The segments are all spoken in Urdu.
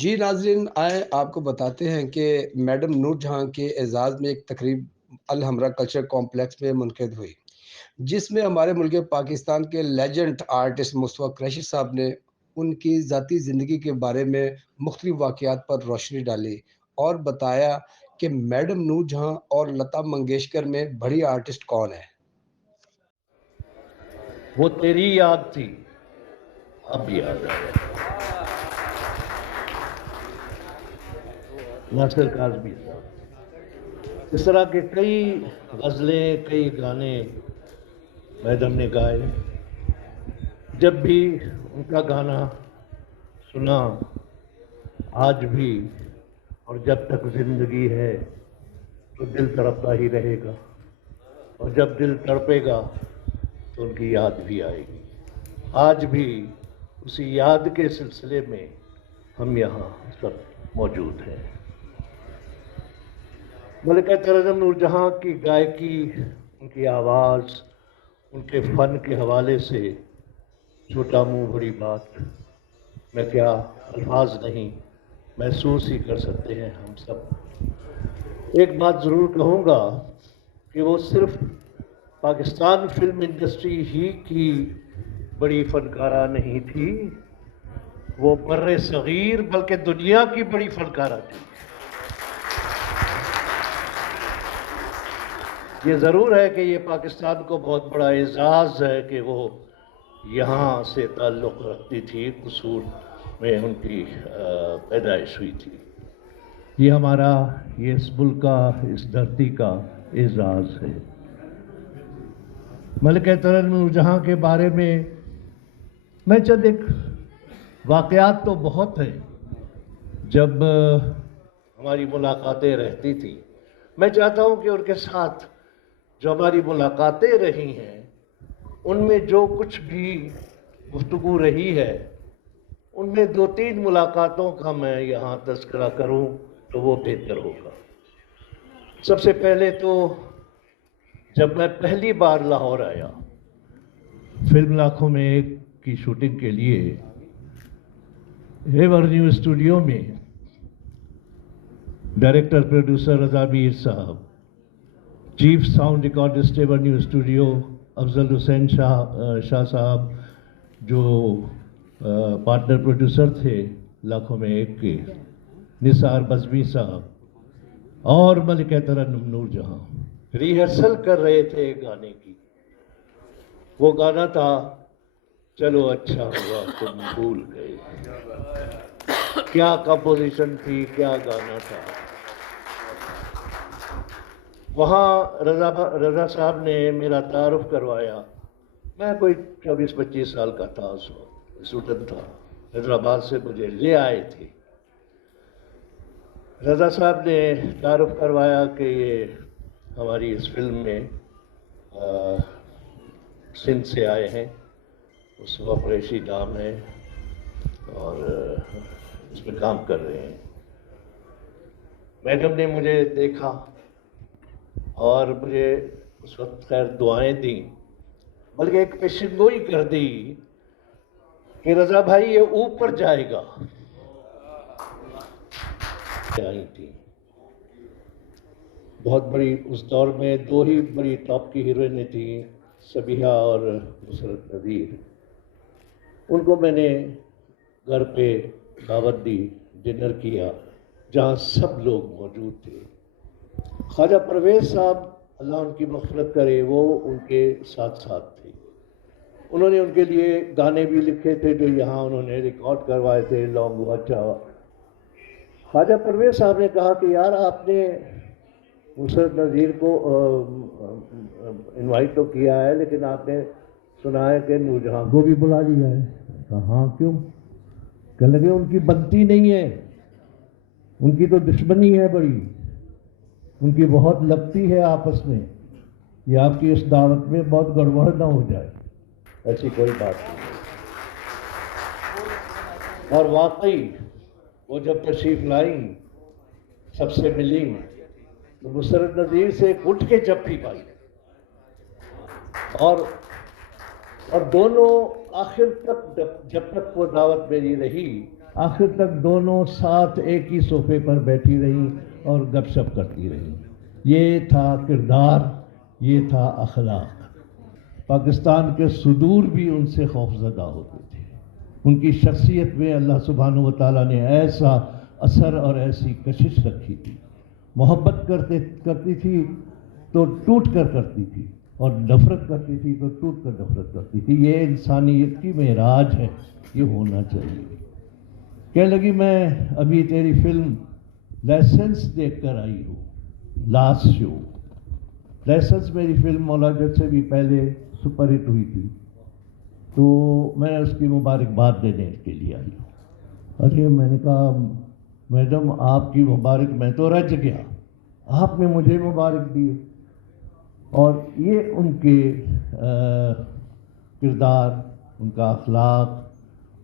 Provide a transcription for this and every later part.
جی ناظرین، آئیں آپ کو بتاتے ہیں کہ میڈم نور جہاں کے اعزاز میں ایک تقریب الحمرہ کلچر کمپلیکس میں منعقد ہوئی، جس میں ہمارے ملک پاکستان کے لیجنڈ آرٹسٹ مصطفیٰ قریشی صاحب نے ان کی ذاتی زندگی کے بارے میں مختلف واقعات پر روشنی ڈالی اور بتایا کہ میڈم نور جہاں اور لتا منگیشکر میں بڑی آرٹسٹ کون ہے۔ وہ تیری یاد تھی، اب یاد آیا۔ ناصر کاظمی صاحب، اس طرح کے کئی غزلیں، کئی گانے میڈم نے گائے۔ جب بھی ان کا گانا سنا، آج بھی اور جب تک زندگی ہے تو دل تڑپتا ہی رہے گا، اور جب دل تڑپے گا تو ان کی یاد بھی آئے گی۔ آج بھی اسی یاد کے سلسلے میں ہم یہاں سب موجود ہیں۔ ملکہ ترنم نور جہاں کی گائیکی، ان کی آواز، ان کے فن کے حوالے سے چھوٹا منہ بڑی بات، میں کیا الفاظ نہیں، محسوس ہی کر سکتے ہیں ہم سب۔ ایک بات ضرور کہوں گا کہ وہ صرف پاکستان فلم انڈسٹری ہی کی بڑی فنکارہ نہیں تھی، وہ بر صغیر بلکہ دنیا کی بڑی فنکارہ تھی۔ یہ ضرور ہے کہ یہ پاکستان کو بہت بڑا اعزاز ہے کہ وہ یہاں سے تعلق رکھتی تھی، قصور میں ان کی پیدائش ہوئی تھی۔ یہ ہمارا، یہ اس ملک کا، اس دھرتی کا اعزاز ہے۔ ملکہ ترنم نور جہاں کے بارے میں چند ایک واقعات تو بہت ہیں۔ جب ہماری ملاقاتیں رہتی تھیں، میں چاہتا ہوں کہ ان کے ساتھ جو ہماری ملاقاتیں رہی ہیں، ان میں جو کچھ بھی گفتگو رہی ہے، ان میں 2-3 ملاقاتوں کا میں یہاں تذکرہ کروں تو وہ بہتر ہوگا۔ سب سے پہلے تو جب میں پہلی بار لاہور آیا، فلم لاکھوں میں ایک کی شوٹنگ کے لیے، ایور نیو اسٹوڈیو میں director producer Raza Mir sahib, chief sound recordist ever new studio Afzal Hussain Shah sahib, جو پارٹنر پروڈیوسر تھے لاکھوں میں ایک کے، نثار بزمی صاحب اور ملکہ ترنم نور جہاں ریہرسل کر رہے تھے گانے کی۔ وہ گانا تھا چلو اچھا ہوا تم بھول گئے۔ کیا کمپوزیشن تھی، کیا گانا تھا۔ وہاں رضا صاحب نے میرا تعارف کروایا۔ میں کوئی 24-25 سال کا تھا، اس وقت اسٹوڈنٹ تھا، حیدرآباد سے مجھے لے آئے تھے۔ رضا صاحب نے تعارف کروایا کہ یہ ہماری اس فلم میں سندھ سے آئے ہیں، مصطفیٰ قریشی نام ہے، اور اس میں کام کر رہے ہیں۔ میڈم نے مجھے دیکھا اور مجھے اس وقت خیر دعائیں دیں، بلکہ ایک پیشن گوئی کر دی کہ رضا بھائی یہ اوپر جائے گا۔ آئی تھی بہت بڑی، اس دور میں 2 ہی بڑی ٹاپ کی ہیروئنیں تھیں، سبیحہ اور نصرت نذیر۔ ان کو میں نے گھر پہ دعوت دی، ڈنر کیا، جہاں سب لوگ موجود تھے۔ خواجہ پرویز صاحب، اللہ ان کی مغفرت کرے، وہ ان کے ساتھ تھے۔ انہوں نے ان کے لیے گانے بھی لکھے تھے جو یہاں انہوں نے ریکارڈ کروائے تھے، لانگ واچا۔ خواجہ پرویز صاحب نے کہا کہ یار آپ نے نصرت نذیر کو انوائٹ تو کیا ہے، لیکن آپ نے سنا ہے کہ نور جہاں کو بھی بلا لیا ہے۔ کہا ہاں کیوں؟ کہنے لگے ان کی بنتی نہیں ہے، ان کی تو دشمنی ہے بڑی، ان کی بہت لگتی ہے آپس میں، یہ آپ کی اس دعوت میں بہت گڑبڑ نہ ہو جائے۔ ایسی کوئی بات نہیں۔ اور واقعی وہ جب تشریف لائیں، سب سے ملیں، تو نصرت نذیر سے اٹھ کے جپی پائی، اور دونوں آخر تک جب تک وہ دعوت میری رہی آخر تک دونوں ساتھ ایک ہی صوفے پر بیٹھی رہیں اور گپ شپ کرتی رہیں. یہ تھا کردار، یہ تھا اخلاق. پاکستان کے صدور بھی ان سے خوفزدہ ہوتے تھے. ان کی شخصیت میں اللہ سبحانہ و تعالیٰ نے ایسا اثر اور ایسی کشش رکھی تھی. محبت کرتی تھی تو ٹوٹ کر کرتی تھی، اور نفرت کرتی تھی تو ٹوٹ کر نفرت کرتی تھی. یہ انسانیت کی معراج ہے، یہ ہونا چاہیے. کہنے لگی میں ابھی تیری فلم لائسنس دیکھ کر آئی ہوں، لاسٹ شو. لائسنس میری فلم مولا جٹ سے بھی پہلے سپر ہٹ ہوئی تھی، تو میں اس کی مبارکباد دینے کے لیے آئی ہوں. ارے میں نے کہا میڈم آپ کی مبارک، میں تو رج گیا، آپ نے مجھے مبارک دی. اور یہ ان کے کردار، ان کا اخلاق.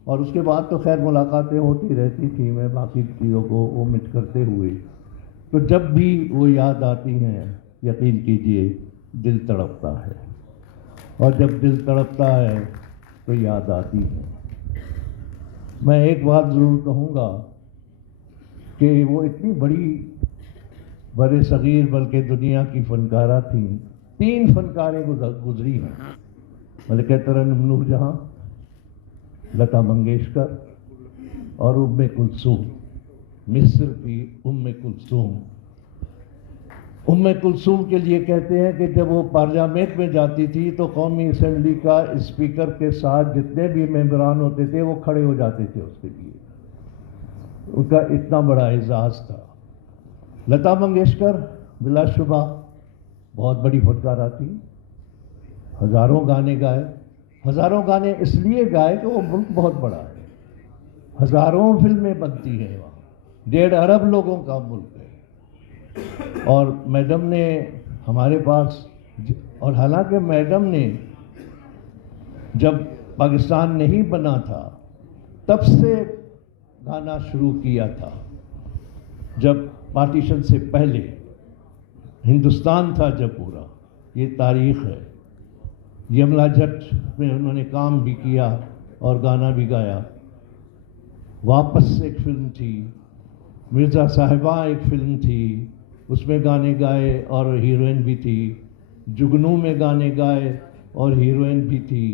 اور اس کے بعد تو خیر ملاقاتیں ہوتی رہتی تھیں، میں باقی چیزوں کو اومٹ کرتے ہوئے. تو جب بھی وہ یاد آتی ہیں یقین کیجئے دل تڑپتا ہے، اور جب دل تڑپتا ہے تو یاد آتی ہیں. میں ایک بات ضرور کہوں گا کہ وہ اتنی بڑی بر صغیر بلکہ دنیا کی فنکارہ تھیں. 3 فنکاریں گزری ہیں، ملکہ ترنم نور جہاں، لتا منگیشکر اور ام کلثوم. مصر کی ام کلثوم. ام کلثوم کے لیے کہتے ہیں کہ جب وہ پارلیمنٹ میں جاتی تھی تو قومی اسمبلی کا اسپیکر کے ساتھ جتنے بھی ممبران ہوتے تھے وہ کھڑے ہو جاتے تھے اس کے لیے. ان کا اتنا بڑا اعزاز تھا. لتا منگیشکر بلا شبہ بہت بڑی فنکارہ تھی. ہزاروں گانے گائے. ہزاروں گانے اس لیے گائے کہ وہ ملک بہت بڑا ہے، ہزاروں فلمیں بنتی ہیں وہاں، 1.5 ارب لوگوں کا ملک ہے. اور میڈم نے ہمارے پاس، اور حالانکہ میڈم نے جب پاکستان نہیں بنا تھا تب سے گانا شروع کیا تھا. جب پارٹیشن سے پہلے ہندوستان تھا جب پورا، یہ تاریخ ہے. یملا جٹ میں انہوں نے کام بھی کیا اور گانا بھی گایا. واپس ایک فلم تھی، مرزا صاحبہ ایک فلم تھی، اس میں گانے گائے اور ہیروئن بھی تھی. جگنو میں گانے گائے اور ہیروئن بھی تھی.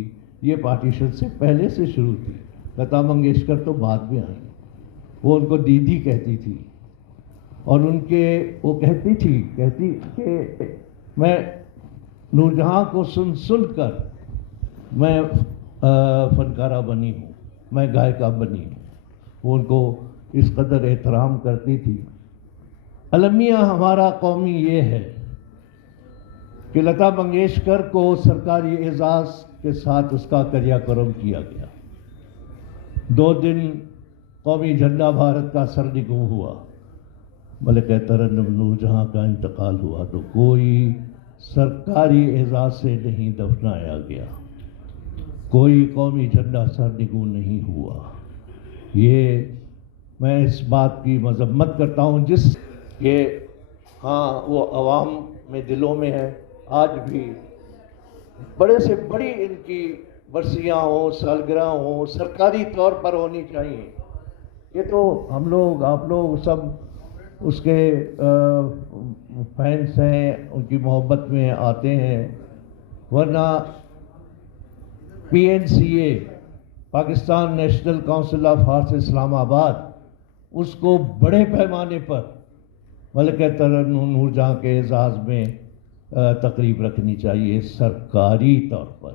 یہ پارٹیشن سے پہلے سے شروع تھی. لتا منگیشکر تو بعد میں آئی. وہ ان کو دیدی کہتی تھی، اور ان کے وہ کہتی کہ میں نور جہاں کو سن کر میں فنکارہ بنی ہوں، میں گائکہ بنی ہوں. وہ ان کو اس قدر احترام کرتی تھی. المیہ ہمارا قومی یہ ہے کہ لتا منگیشکر کو سرکاری اعزاز کے ساتھ اس کا کریا کرم کیا گیا. 2 دن قومی جھنڈا بھارت کا سرنگوں ہوا. ملکہ ترنم نور جہاں کا انتقال ہوا تو کوئی سرکاری اعزاز سے نہیں دفنایا گیا، کوئی قومی جھنڈا سرنگوں نہیں ہوا. یہ میں اس بات کی مذمت کرتا ہوں جس کہ ہاں وہ عوام میں دلوں میں ہے آج بھی. بڑے سے بڑی ان کی برسیاں ہوں، سالگرہ ہوں، سرکاری طور پر ہونی چاہیے. یہ تو ہم لوگ، آپ لوگ سب اس کے فینس ہیں، ان کی محبت میں آتے ہیں. ورنہ PNCA Pakistan National Council of Arts Islamabad اس کو بڑے پیمانے پر ملکہ ترنم نور جہاں کے اعزاز میں تقریب رکھنی چاہیے سرکاری طور پر.